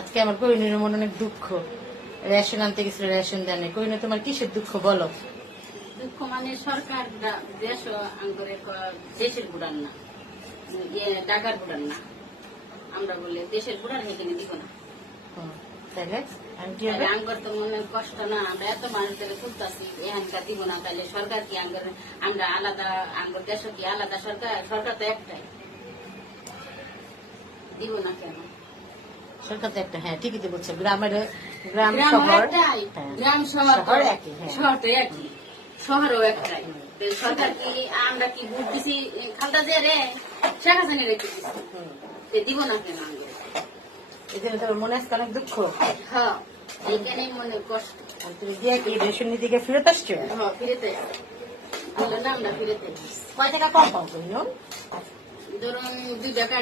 আজকে আমার কোহিনুরের মনে অনেক দুঃখ, রেশন আনতে গেছিল, রেশন দেয়। কোহিনুর তোমার কিসের দুঃখ বলো? দুঃখ মানে সরকার দেশ আঙ্গরে দেশের বুড়ান না, টাকার বুড়ান না। আমরা বলে দেশের বুড়ান এখানে দিব না। তাহলে আঙ্গর তো মনে কষ্ট না, আমরা এত মানুষদের খুঁজতেছি এখানকার দিব না। তাহলে সরকার কি আঙ্গর, আমরা আলাদা, আঙ্গর দেশ কি আলাদা? সরকার সরকার তো একটাই, দিব না কেন? সরকার তো একটা, হ্যাঁ ঠিকই তো বলছো। গ্রামের গ্রাম গ্রাম শহর, একটাই, গ্রাম শহর একই, শহর তো একই, শহরও একটাই। সরকার কি আমরা কি ভোট দিছি খালদা যে রে শেখ হাসিনা রেখে দিচ্ছি, দিব না কেন? এখানে তোমার মনে আজকে অনেক দুঃখ। হ্যাঁ, এইখানেই মনে কষ্ট। তুমি গিয়ে কি রেশন নীতি থেকে ফেরত আসছো? হ্যাঁ, ফিরেতে বললো না আমরা ফিরেতে। কয় টাকা কম পাও কোহিনুর? ধরুন 2 টাকা